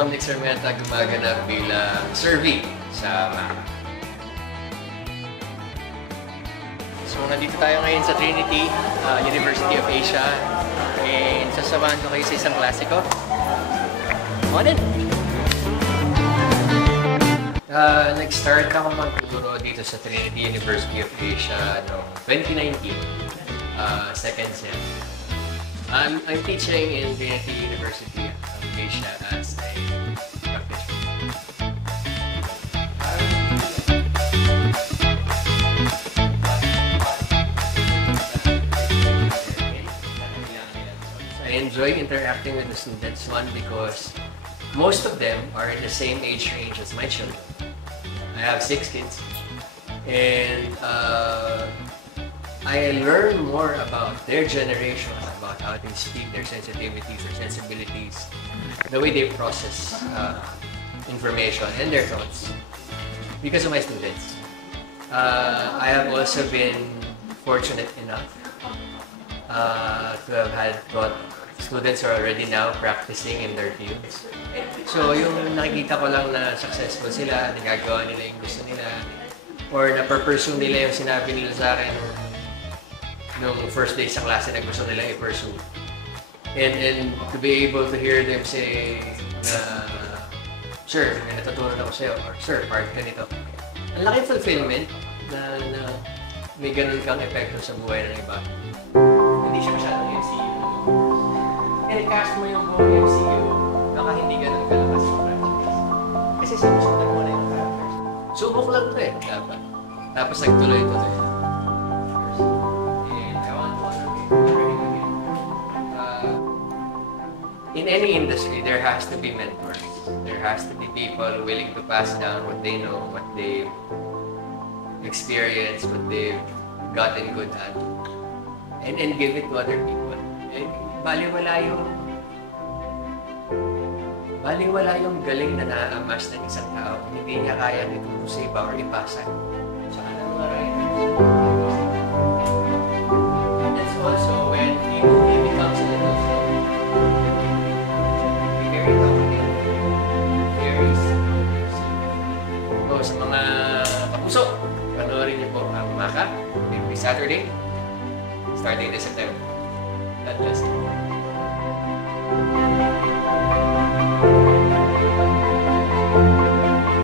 Dominic Sarmiento, gumaganap bilang survey sa MACA. So, nandito tayo ngayon sa Trinity, University of Asia. And sasamahan ko kayo sa isang klasiko. Come on in! Nag-start ako magturo dito sa Trinity University of Asia noong 2019, second sem. I'm teaching in Trinity University of Asia as a practitioner. I enjoy interacting with the students, one, because most of them are in the same age range as my children. I have 6 kids, and I learn more about their generation, about how they speak, their sensitivities, their sensibilities, the way they process information and their thoughts because of my students. I have also been fortunate enough to have taught students who are already now practicing in their fields. So yung nakikita ko lang na successful sila, nagagawa nila yung gusto nila, or na-pursue nila yung sinabi nila sa akin nung first day sa klase na gusto nila i-pursue. And to be able to hear them say na, "Sir, may natutunan ako sa'yo," or "Sir, part ka nito." Ang laking fulfillment na may ganun kang epekto sa buhay ng iba. Hindi siya masyadong MCU. I-recast mo yung buong MCU, baka hindi ganun kalakas yung franchise. Kasi sinusundan mo na yung characters. Subok lang ito eh, dapat. Tapos nagtuloy-tuloy. In any industry, there has to be mentors. There has to be people willing to pass down what they know, what they've experienced, what they've gotten good at, and give it to other people. And baliwala yung galing na naaamas ng isang tao kung hindi niya kayang ituro sa iba or ipasa sa kanang mga writers. And that's also when it becomes a little slow. Very talkative, very simple. So, sa mga kapuso, panoorin niyo po ang MACA every Saturday, starting this September. God bless you.